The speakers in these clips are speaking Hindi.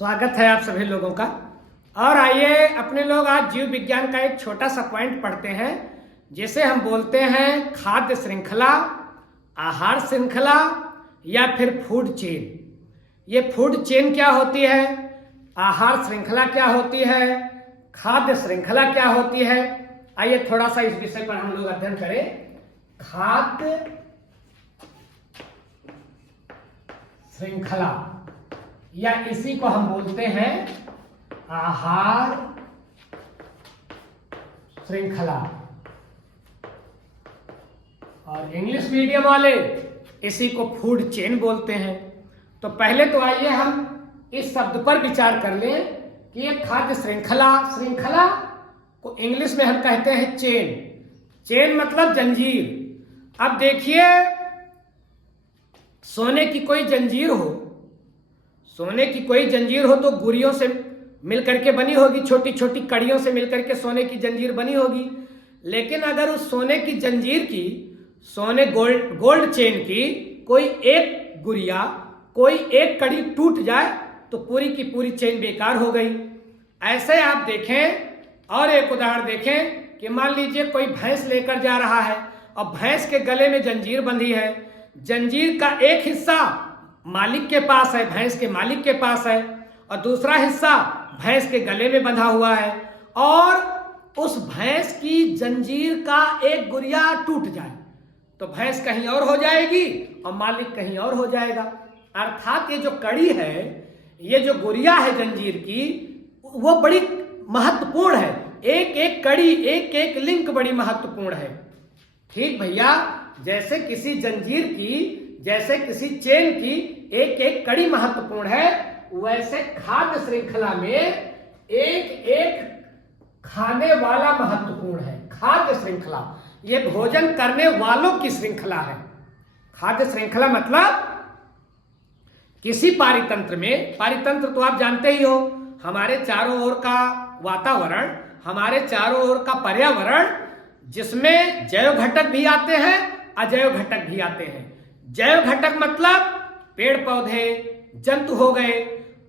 स्वागत है आप सभी लोगों का। और आइए अपने लोग आज जीव विज्ञान का एक छोटा सा पॉइंट पढ़ते हैं, जिसे हम बोलते हैं खाद्य श्रृंखला, आहार श्रृंखला या फिर फूड चेन। ये फूड चेन क्या होती है, आहार श्रृंखला क्या होती है, खाद्य श्रृंखला क्या होती है। आइए थोड़ा सा इस विषय पर हम लोग अध्ययन करें। खाद्य श्रृंखला या इसी को हम बोलते हैं आहार श्रृंखला, और इंग्लिश मीडियम वाले इसी को फूड चेन बोलते हैं। तो पहले तो आइए हम इस शब्द पर विचार कर लें कि ये खाद्य श्रृंखला, श्रृंखला को इंग्लिश में हम कहते हैं चेन। चेन मतलब जंजीर। अब देखिए, सोने की कोई जंजीर हो, सोने की कोई जंजीर हो तो गुरियों से मिलकर के बनी होगी, छोटी छोटी कड़ियों से मिलकर के सोने की जंजीर बनी होगी। लेकिन अगर उस सोने की जंजीर की, सोने गोल्ड चेन की कोई एक गुरिया, कोई एक कड़ी टूट जाए तो पूरी की पूरी चेन बेकार हो गई। ऐसे आप देखें और एक उदाहरण देखें कि मान लीजिए कोई भैंस लेकर जा रहा है और भैंस के गले में जंजीर बंधी है। जंजीर का एक हिस्सा मालिक के पास है, भैंस के मालिक के पास है, और दूसरा हिस्सा भैंस के गले में बंधा हुआ है, और उस भैंस की जंजीर का एक गुरिया टूट जाए तो भैंस कहीं और हो जाएगी और मालिक कहीं और हो जाएगा। अर्थात ये जो कड़ी है, ये जो गुरिया है जंजीर की, वो बड़ी महत्वपूर्ण है। एक एक कड़ी, एक एक लिंक बड़ी महत्वपूर्ण है। ठीक भैया, जैसे किसी जंजीर की, जैसे किसी चेन की एक एक कड़ी महत्वपूर्ण है, वैसे खाद्य श्रृंखला में एक एक खाने वाला महत्वपूर्ण है। खाद्य श्रृंखला ये भोजन करने वालों की श्रृंखला है। खाद्य श्रृंखला मतलब किसी पारितंत्र में, पारितंत्र तो आप जानते ही हो, हमारे चारों ओर का वातावरण, हमारे चारों ओर का पर्यावरण, जिसमें जैव घटक भी आते हैं, अजैव घटक भी आते हैं। जैव घटक मतलब पेड़ पौधे, जंतु हो गए।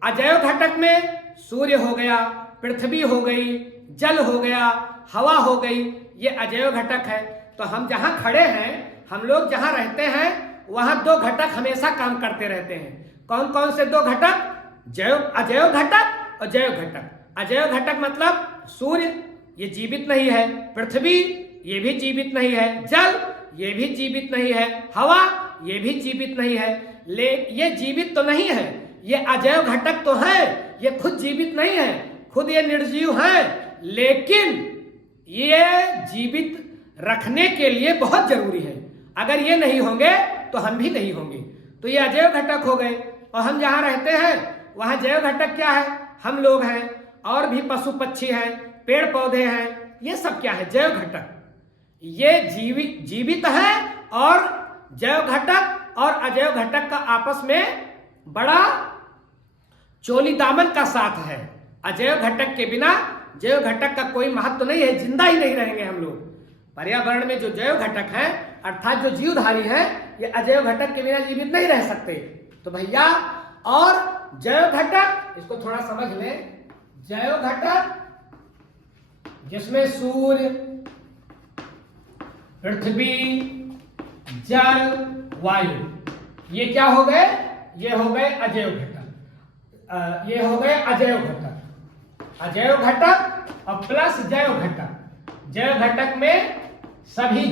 अजैव घटक में सूर्य हो गया, पृथ्वी हो गई, जल हो गया, हवा हो गई, ये अजैव घटक है। तो हम जहां खड़े हैं, हम लोग जहां रहते हैं, वहां दो घटक हमेशा काम करते रहते हैं। कौन कौन से दो घटक? अजैव घटक और जैव घटक। अजैव घटक मतलब सूर्य, ये जीवित नहीं है। पृथ्वी, ये भी जीवित नहीं है। जल, ये भी जीवित नहीं है। हवा, ये भी जीवित नहीं है। ये जीवित तो नहीं है, ये अजैव घटक तो है, ये खुद जीवित नहीं है, खुद ये निर्जीव है, लेकिन ये जीवित रखने के लिए बहुत जरूरी है। अगर ये नहीं होंगे तो हम भी नहीं होंगे। तो ये अजैव घटक हो गए। और हम जहां रहते हैं वहां जैव घटक क्या है? हम लोग हैं, और भी पशु पक्षी हैं, पेड़ पौधे हैं, ये सब क्या है? जैव घटक। ये जीवित है, और जैव घटक और अजैव घटक का आपस में बड़ा चोली दामन का साथ है। अजैव घटक के बिना जैव घटक का कोई महत्व नहीं है, जिंदा ही नहीं रहेंगे हम लोग। पर्यावरण में जो जैव घटक है, अर्थात जो जीवधारी है, ये अजैव घटक के बिना जीवित नहीं रह सकते। तो भैया, और जैव घटक, इसको थोड़ा समझ लें। जैव घटक जिसमें सूर्य, पृथ्वी, जल, वायु, ये क्या हो गए? ये हो गए अजैव घटक। ये हो गए अजैव घटक। अजैव घटक और प्लस जैव घटक। जैव घटक में सभी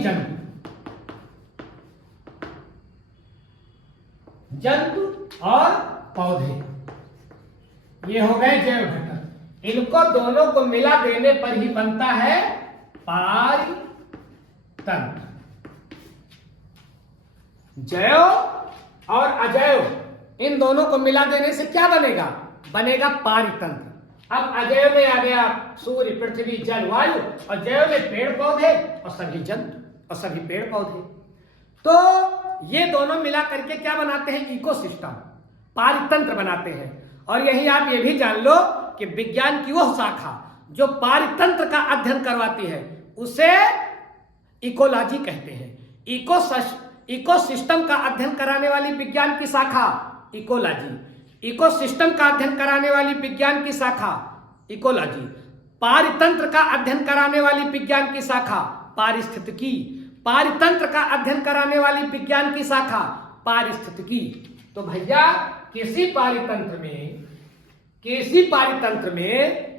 जंतु और पौधे, ये हो गए जैव घटक। इनको दोनों को मिला देने पर ही बनता है पारितंत्र। जैव और अजैव, इन दोनों को मिला देने से क्या बनेगा? बनेगा पारितंत्र। अब अजैव में आ गया सूर्य, पृथ्वी, जल, वायु, और जैव में पेड़ पौधे और सभी जंतु और सभी पेड़ पौधे। तो ये दोनों मिला करके क्या बनाते हैं? इकोसिस्टम, पारितंत्र बनाते हैं। और यही आप ये भी जान लो कि विज्ञान की वह शाखा जो पारितंत्र का अध्ययन करवाती है, उसे इकोलॉजी कहते हैं। इकोसिस्टम का अध्ययन कराने वाली विज्ञान की शाखा इकोलॉजी। इकोसिस्टम का अध्ययन कराने वाली विज्ञान की शाखा इकोलॉजी, पारितंत्र का अध्ययन कराने वाली विज्ञान की शाखा पारिस्थितिकी, पारितंत्र का अध्ययन कराने वाली विज्ञान की शाखा पारिस्थितिकी। तो भैया किसी पारितंत्र में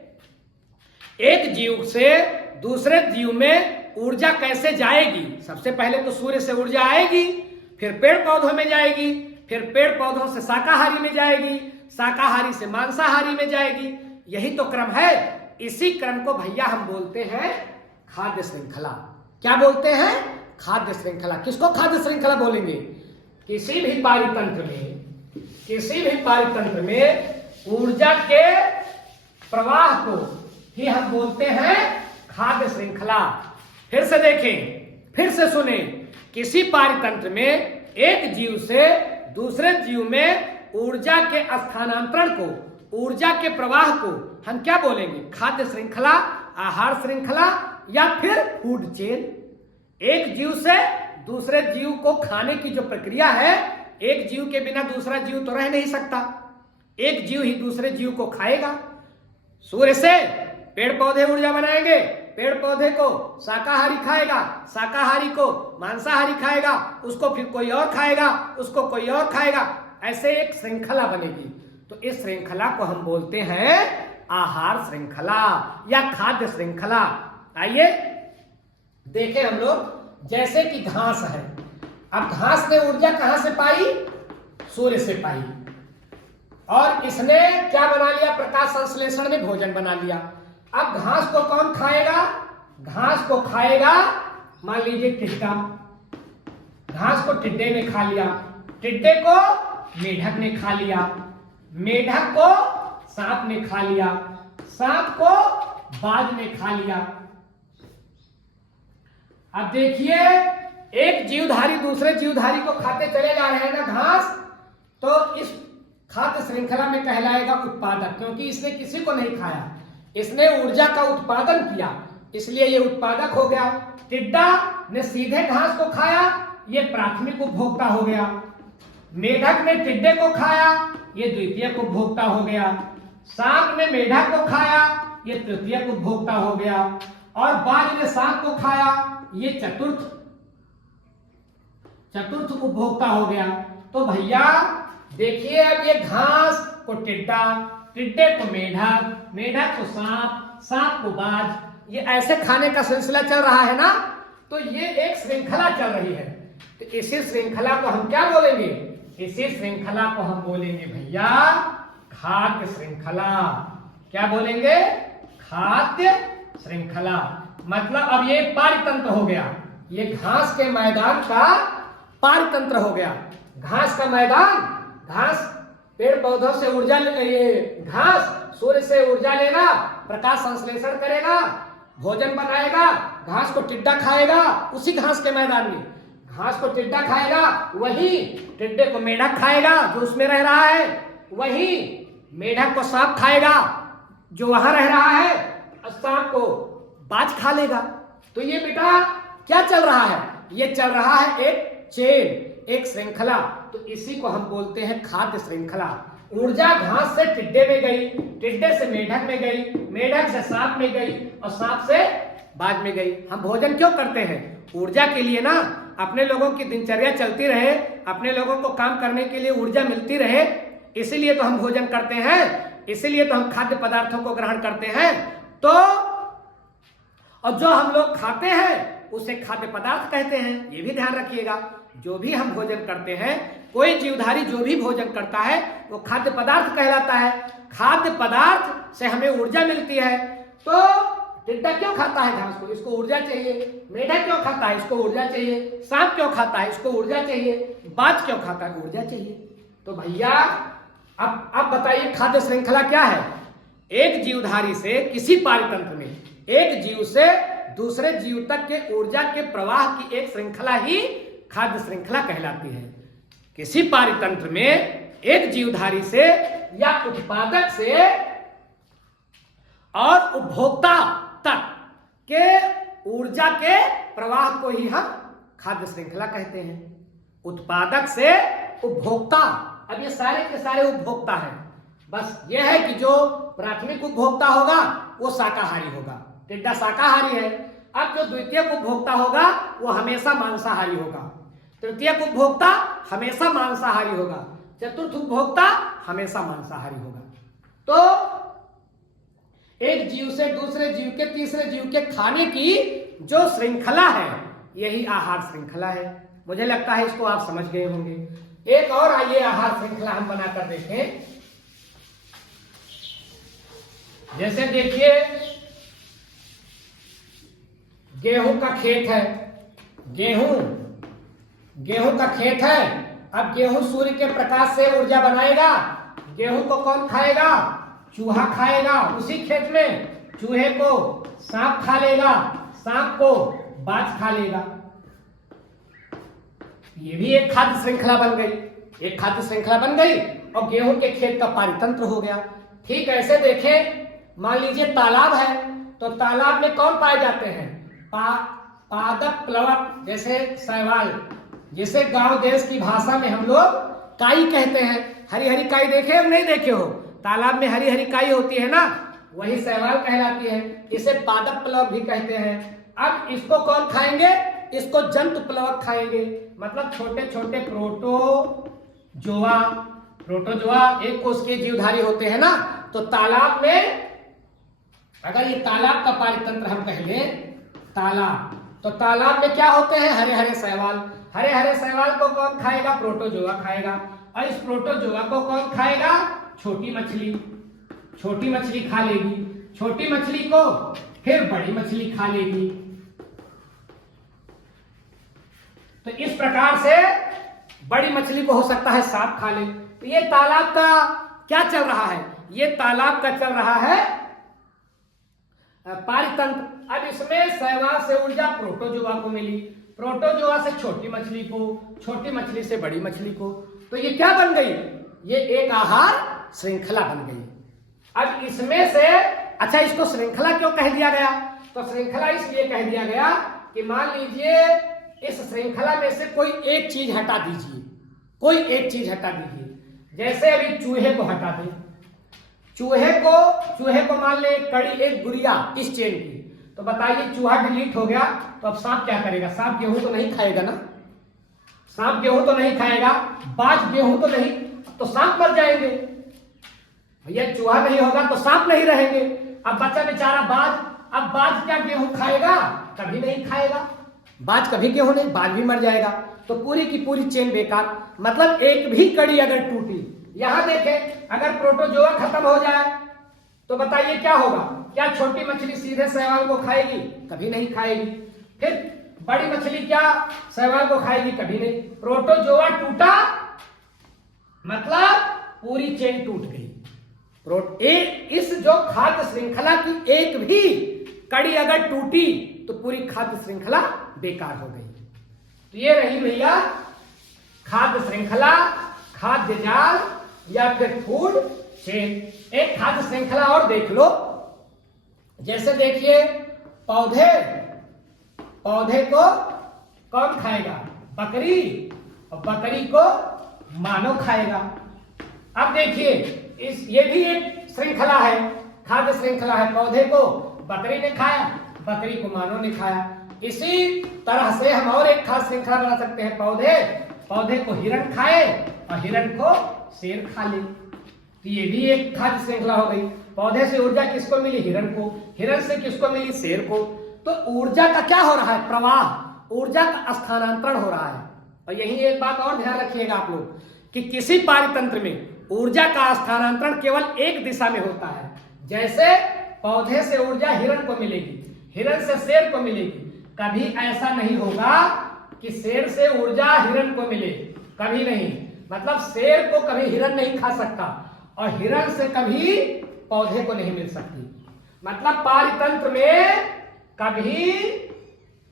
एक जीव से दूसरे जीव में ऊर्जा कैसे जाएगी? सबसे पहले तो सूर्य से ऊर्जा आएगी, फिर पेड़ पौधों में जाएगी, फिर पेड़ पौधों से शाकाहारी में जाएगी, शाकाहारी से मांसाहारी में जाएगी। यही तो क्रम है। इसी क्रम को भैया हम बोलते हैं खाद्य श्रृंखला। क्या बोलते हैं? खाद्य श्रृंखला। किसको खाद्य श्रृंखला बोलेंगे? किसी भी पारितंत्र में ऊर्जा के प्रवाह को ही हम बोलते हैं खाद्य श्रृंखला। फिर से देखें, फिर से सुने। किसी पारितंत्र में एक जीव से दूसरे जीव में ऊर्जा के स्थानांतरण को, ऊर्जा के प्रवाह को हम क्या बोलेंगे? खाद्य श्रृंखला, आहार श्रृंखला या फिर फूड चेन। एक जीव से दूसरे जीव को खाने की जो प्रक्रिया है, एक जीव के बिना दूसरा जीव तो रह नहीं सकता। एक जीव ही दूसरे जीव को खाएगा। सूर्य से पेड़ पौधे ऊर्जा बनाएंगे, पेड़ पौधे को शाकाहारी खाएगा, शाकाहारी को मांसाहारी खाएगा, उसको फिर कोई और खाएगा, उसको कोई और खाएगा। ऐसे एक श्रृंखला बनेगी। तो इस श्रृंखला को हम बोलते हैं आहार श्रृंखला या खाद्य श्रृंखला। आइए देखें हम लोग, जैसे कि घास है। अब घास ने ऊर्जा कहां से पाई? सूर्य से पाई। और इसने क्या बना लिया? प्रकाश संश्लेषण में भोजन बना लिया। अब घास को कौन खाएगा? घास को खाएगा मान लीजिए टिड्डा। घास को टिड्डे ने खा लिया, टिड्डे को मेढक ने खा लिया, मेढक को सांप ने खा लिया, सांप को बाज ने खा लिया। अब देखिए, एक जीवधारी दूसरे जीवधारी को खाते चले जा रहे हैं ना घास, तो इस खाद्य श्रृंखला में कहलाएगा उत्पादक, क्योंकि इसने किसी को नहीं खाया, इसने ऊर्जा का उत्पादन किया, इसलिए ये उत्पादक हो गया। टिड्डा ने सीधे घास को खाया, ये प्राथमिक उपभोक्ता हो गया। मेढक ने टिड्डे को खाया, ये द्वितीयक उपभोक्ता हो गया। सांप ने मेढक को खाया, ये तृतीयक उपभोक्ता हो गया। और बाज ने सांप को खाया, ये चतुर्थ उपभोक्ता हो गया। तो भैया देखिए, अब ये घास को टिड्डा, टिड्डे को मेढक, मेढक को सांप, सांप को बाज, ये ऐसे खाने का सिलसिला चल रहा है ना। तो ये एक श्रृंखला चल रही है। तो इसी श्रृंखला को हम क्या बोलेंगे? इसी श्रृंखला को हम बोलेंगे भैया खाद्य श्रृंखला। क्या बोलेंगे? खाद्य श्रृंखला। मतलब अब ये पारितंत्र हो गया, ये घास के मैदान का पारितंत्र हो गया। घास का मैदान, घास पेड़ पौधों से ऊर्जा, घास सूर्य से ऊर्जा लेगा, प्रकाश संश्लेषण करेगा, भोजन बनाएगा, घास को टिड्डा खाएगा। उसी घास के मैदान में घास को टिड्डा खाएगा, वही टिड्डे को मेढक खाएगा जो उसमें रह रहा है, वही मेढक को सांप खाएगा जो वहां रह रहा है, और सांप को बाज खा लेगा। तो ये बेटा क्या चल रहा है? ये चल रहा है एक चेन, एक श्रृंखला। तो इसी को हम बोलते हैं खाद्य श्रृंखला। ऊर्जा घास से टिड्डे में गई, टिड्डे से मेढक में गई, मेढक से सांप में गई, और सांप से बाज में गई। हम भोजन क्यों करते हैं? ऊर्जा के लिए ना। अपने लोगों की दिनचर्या चलती रहे, अपने लोगों को काम करने के लिए ऊर्जा मिलती रहे, इसीलिए तो हम भोजन करते हैं, इसीलिए तो हम खाद्य पदार्थों को ग्रहण करते हैं। तो और जो हम लोग खाते हैं उसे खाद्य पदार्थ कहते हैं। ये भी ध्यान रखिएगा, जो भी हम भोजन करते हैं, कोई जीवधारी जो भी भोजन करता है वो खाद्य पदार्थ कहलाता है। खाद्य पदार्थ से हमें ऊर्जा मिलती है। तो टिड्डा क्यों खाता है घास को? इसको ऊर्जा चाहिए। मेढक क्यों खाता है? इसको ऊर्जा चाहिए। सांप क्यों खाता है? इसको ऊर्जा चाहिए। बाज क्यों खाता है? ऊर्जा चाहिए। तो भैया अब बताइए खाद्य श्रृंखला क्या है? एक जीवधारी से, किसी पारितंत्र में एक जीव से दूसरे जीव तक के ऊर्जा के प्रवाह की एक श्रृंखला ही खाद्य श्रृंखला कहलाती है। किसी पारितंत्र में एक जीवधारी से या उत्पादक से और उपभोक्ता तक के ऊर्जा के प्रवाह को ही हम खाद्य श्रृंखला कहते हैं। उत्पादक से उपभोक्ता अब ये सारे के सारे उपभोक्ता हैं, बस ये है कि जो प्राथमिक उपभोक्ता होगा वो शाकाहारी होगा, टिड्डा शाकाहारी है। अब जो द्वितीयक उपभोक्ता होगा वो हमेशा मांसाहारी होगा, तृतीयक उपभोक्ता हमेशा मांसाहारी होगा, चतुर्थ उपभोक्ता हमेशा मांसाहारी होगा। तो एक जीव से दूसरे जीव के तीसरे जीव के खाने की जो श्रृंखला है यही आहार श्रृंखला है। मुझे लगता है इसको आप समझ गए होंगे। एक और आइए आहार श्रृंखला हम बनाकर देखें। जैसे देखिए गेहूं का खेत है, गेहूं का खेत है। अब गेहूं सूर्य के प्रकाश से ऊर्जा बनाएगा। गेहूं को कौन खाएगा? चूहा खाएगा। उसी खेत में चूहे को सांप खा लेगा, सांप को बाज खा लेगा। ये भी एक खाद्य श्रृंखला बन गई, एक खाद्य श्रृंखला बन गई और गेहूं के खेत का पारितंत्र हो गया। ठीक ऐसे देखें, मान लीजिए तालाब है, तो तालाब में कौन पाए जाते हैं? पादप प्लवक, जैसे शैवाल, जिसे गांव देश की भाषा में हम लोग काई कहते हैं। हरी हरी काई देखे हो नहीं देखे हो? तालाब में हरी हरी काई होती है ना, वही शैवाल कहलाती है। इसे पादप प्लवक भी कहते हैं। अब इसको कौन खाएंगे? इसको जंतु प्लवक खाएंगे, मतलब छोटे छोटे प्रोटोजोआ एक कोष के जीवधारी होते हैं ना। तो तालाब में अगर ये तालाब का पारितंत्र हम कह लें तालाब, तो तालाब में क्या होते हैं? हरे हरे शैवाल। हरे हरे शैवाल को कौन खाएगा? प्रोटोजोआ खाएगा। और इस प्रोटोजोआ को कौन खाएगा? छोटी मछली। छोटी मछली खा लेगी, छोटी मछली को फिर बड़ी मछली खा लेगी। तो इस प्रकार से बड़ी मछली को हो सकता है सांप खा ले। तो ये तालाब का क्या चल रहा है? ये तालाब का चल रहा है पारितंत्र। अब इसमें शैवाल से ऊर्जा प्रोटोजोआ को मिली, प्रोटोजोआ से छोटी मछली को, छोटी मछली से बड़ी मछली को। तो ये क्या बन गई? ये एक आहार श्रृंखला बन गई। अब इसमें से अच्छा, इसको श्रृंखला क्यों कह दिया गया? तो श्रृंखला इसलिए कह दिया गया कि मान लीजिए इस श्रृंखला में से कोई एक चीज हटा दीजिए, कोई एक चीज हटा दीजिए। जैसे अभी चूहे को हटा दें, चूहे को मान ले एक कड़ी, एक गुड़िया इस चेन की, तो बताइए चूहा डिलीट हो गया, तो अब सांप क्या करेगा? सांप गेहूं तो नहीं खाएगा ना, सांप गेहूं तो नहीं खाएगा, बाज गेहूं तो नहीं, तो सांप मर जाएंगे। भैया चूहा नहीं होगा तो सांप नहीं रहेंगे। अब बच्चा बेचारा बाज, अब बाज क्या गेहूं खाएगा? कभी नहीं खाएगा। बाज कभी गेहूं नहीं, बाज भी मर जाएगा। तो पूरी की पूरी चेन बेकार। मतलब एक भी कड़ी अगर टूटी, यहां देखें, अगर प्रोटोजोआ खत्म हो जाए तो बताइए क्या होगा? क्या छोटी मछली सीधे शैवाल को खाएगी? कभी नहीं खाएगी। फिर बड़ी मछली क्या शैवाल को खाएगी? कभी नहीं। प्रोटोजोआ टूटा मतलब पूरी चेन टूट गई। इस जो खाद्य श्रृंखला की एक भी कड़ी अगर टूटी तो पूरी खाद्य श्रृंखला बेकार हो गई। तो ये रही भैया खाद्य श्रृंखला, खाद्य जाल या फिर फूड चेन। एक खाद्य श्रृंखला और देख लो। जैसे देखिए पौधे को कौन खाएगा? बकरी, और बकरी को मानव खाएगा। अब देखिए ये भी एक श्रृंखला है, खाद्य श्रृंखला है। पौधे को बकरी ने खाया, बकरी को मानव ने खाया। इसी तरह से हम और एक खाद्य श्रृंखला बना सकते हैं। पौधे को हिरण खाए और हिरण को शेर खा ले, तो ये भी एक खाद्य श्रृंखला हो गई। पौधे से ऊर्जा किसको मिली? हिरण को। हिरण से किसको मिली? शेर को। तो ऊर्जा का क्या हो रहा है? प्रवाह, ऊर्जा का स्थानांतरण हो रहा है। और यही एक बात और ध्यान रखिएगा आप लोग कि किसी पारितंत्र में ऊर्जा का स्थानांतरण केवल एक दिशा में होता है। जैसे पौधे से ऊर्जा हिरण को मिलेगी, हिरण से शेर को मिलेगी। कभी ऐसा नहीं होगा कि शेर से ऊर्जा हिरण को मिले, कभी नहीं। मतलब शेर को कभी हिरण नहीं खा सकता और हिरण से कभी पौधे को नहीं मिल सकती। मतलब पारितंत्र में कभी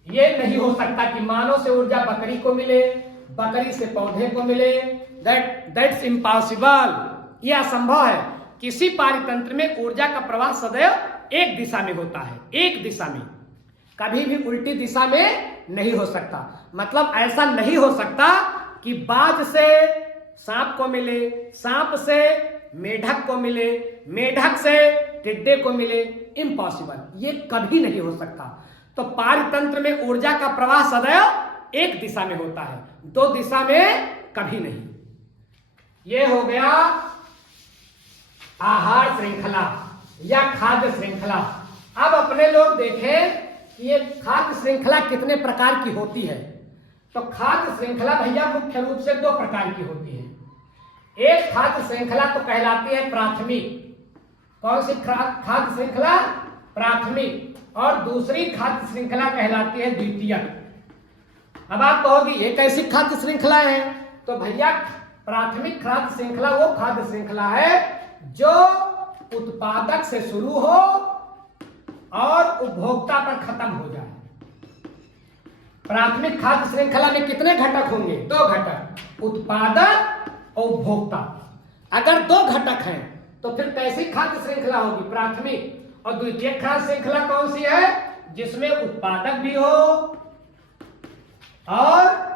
ये नहीं हो सकता कि मानव से ऊर्जा बकरी को मिले, बकरी से पौधे को मिले। दैट्स इम्पॉसिबल, यह असंभव है। किसी पारितंत्र में ऊर्जा का प्रवाह सदैव एक दिशा में होता है, एक दिशा में, कभी भी उल्टी दिशा में नहीं हो सकता। मतलब ऐसा नहीं हो सकता कि बाज से सांप को मिले, सांप से मेढक को मिले, मेढक से टिड्डे को मिले, इम्पॉसिबल, ये कभी नहीं हो सकता। तो पारतंत्र में ऊर्जा का प्रवाह सदैव एक दिशा में होता है, दो दिशा में कभी नहीं। ये हो गया आहार श्रृंखला या खाद्य श्रृंखला। अब अपने लोग देखें कि ये खाद्य श्रृंखला कितने प्रकार की होती है। तो खाद्य श्रृंखला भैया मुख्य रूप से दो प्रकार की होती है। एक खाद्य श्रृंखला तो कहलाती है प्राथमिक। कौन सी खाद्य श्रृंखला? प्राथमिक। और दूसरी खाद्य श्रृंखला कहलाती है द्वितीयक। अब आप कहोगे ये कैसी खाद्य श्रृंखला है? तो भैया प्राथमिक खाद्य श्रृंखला वो खाद्य श्रृंखला है जो उत्पादक से शुरू हो और उपभोक्ता पर खत्म हो जाए। प्राथमिक खाद्य श्रृंखला में कितने घटक होंगे? दो घटक, उत्पादक और उपभोक्ता। अगर दो घटक हैं तो फिर कैसी खाद्य श्रृंखला होगी? प्राथमिक। और द्वितीय खाद्य श्रृंखला कौन सी है? जिसमें उत्पादक भी हो और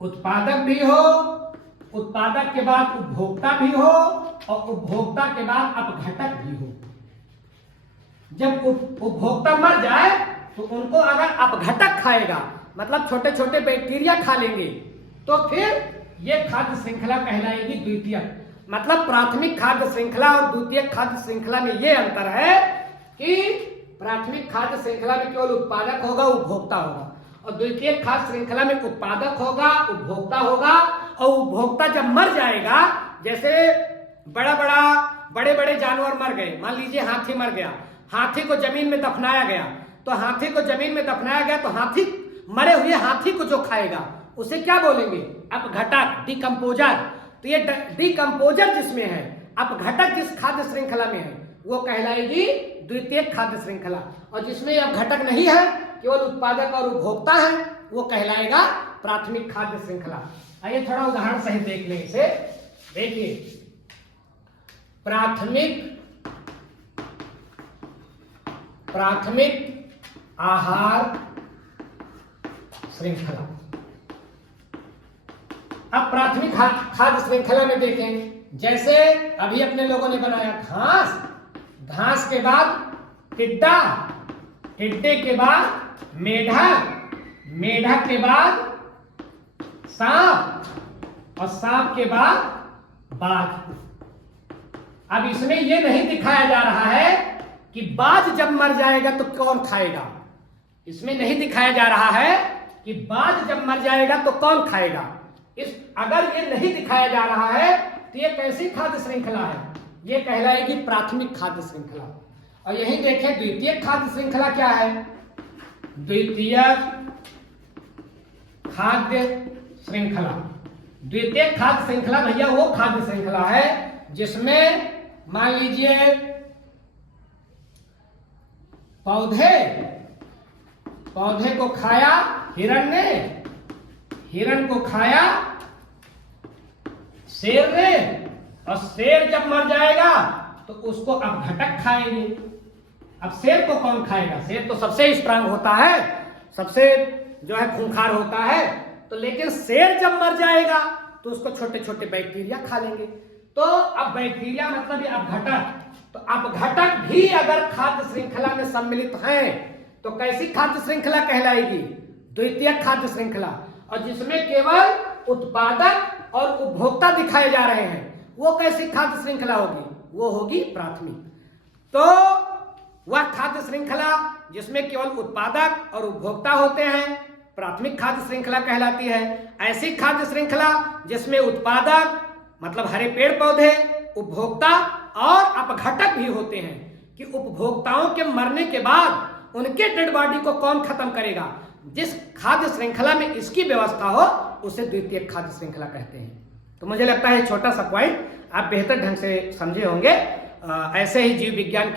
उत्पादक भी हो, उत्पादक के बाद उपभोक्ता भी हो और उपभोक्ता के बाद अपघटक भी हो। जब उपभोक्ता मर जाए तो उनको अगर अपघटक खाएगा, मतलब छोटे छोटे बैक्टीरिया खा लेंगे, तो फिर ये खाद्य श्रृंखला कहलाएगी द्वितीयक। मतलब प्राथमिक खाद्य श्रृंखला और द्वितीय खाद्य श्रृंखला में ये अंतर है कि प्राथमिक खाद्य श्रृंखला में केवल उत्पादक होगा, उपभोक्ता होगा, और द्वितीय खाद्य श्रृंखला में उत्पादक होगा, उपभोक्ता होगा। और उपभोक्ता जब मर जाएगा, जैसे बड़े बड़े जानवर मर गए, मान लीजिए हाथी मर गया, हाथी को जमीन में दफनाया गया, तो हाथी को जमीन में दफनाया गया तो हाथी, मरे हुए हाथी को जो खाएगा उसे क्या बोलेंगे? अपघटक, डिकम्पोजर। तो ये डिकम्पोजर जिसमें है, अपघटक जिस खाद्य श्रृंखला में है, वो कहलाएगी द्वितीय खाद्य श्रृंखला। और जिसमें अपघटक नहीं है, केवल उत्पादक और उपभोक्ता है, वो कहलाएगा प्राथमिक खाद्य श्रृंखला। आइए थोड़ा उदाहरण सहित देख लें इसे। देखिए, प्राथमिक आहार श्रृंखला। अब प्राथमिक खाद्य श्रृंखला में देखें, जैसे अभी अपने लोगों ने बनाया घास, घास के बाद टिड्डा, टिड्डे के बाद मेढक, मेढक के बाद सांप और सांप के बाद बाघ। अब इसमें यह नहीं दिखाया जा रहा है कि बाज जब मर जाएगा तो कौन खाएगा। इसमें नहीं दिखाया जा रहा है कि बाज जब मर जाएगा तो कौन खाएगा। अगर ये नहीं दिखाया जा रहा है तो ये कैसी खाद्य श्रृंखला है? ये कहलाएगी प्राथमिक खाद्य श्रृंखला। और यही देखें द्वितीय खाद्य श्रृंखला क्या है? द्वितीय खाद्य श्रृंखला। द्वितीय खाद्य श्रृंखला भैया वो खाद्य श्रृंखला है जिसमें मान लीजिए पौधे को खाया हिरण ने, हिरण को खाया शेर ने, और शेर जब मर जाएगा तो उसको अपघटक खाएंगे। अब शेर को कौन खाएगा? शेर तो सबसे स्ट्रांग होता है, सबसे जो है खूंखार होता है, तो लेकिन शेर जब मर जाएगा तो उसको छोटे छोटे बैक्टीरिया खा लेंगे। तो अब बैक्टीरिया मतलब ये अपघटक। तो अपघटक भी अगर खाद्य श्रृंखला में सम्मिलित हैं तो कैसी खाद्य श्रृंखला कहलाएगी? द्वितीय खाद्य श्रृंखला। और जिसमें केवल उत्पादक और उपभोक्ता दिखाए जा रहे हैं, वो कैसी खाद्य श्रृंखला होगी? वो होगी प्राथमिक। तो वह खाद्य श्रृंखला जिसमें केवल उत्पादक और उपभोक्ता होते हैं प्राथमिक खाद्य श्रृंखला कहलाती है। ऐसी खाद्य श्रृंखला जिसमें उत्पादक मतलब हरे पेड़ पौधे, उपभोक्ता और अपघटक भी होते हैं कि उपभोक्ताओं के मरने के बाद उनके डेड बॉडी को कौन खत्म करेगा। जिस खाद्य श्रृंखला में इसकी व्यवस्था हो उसे द्वितीय खाद्य श्रृंखला कहते हैं। तो मुझे लगता है छोटा सा पॉइंट आप बेहतर ढंग से समझे होंगे। ऐसे ही जीव विज्ञान के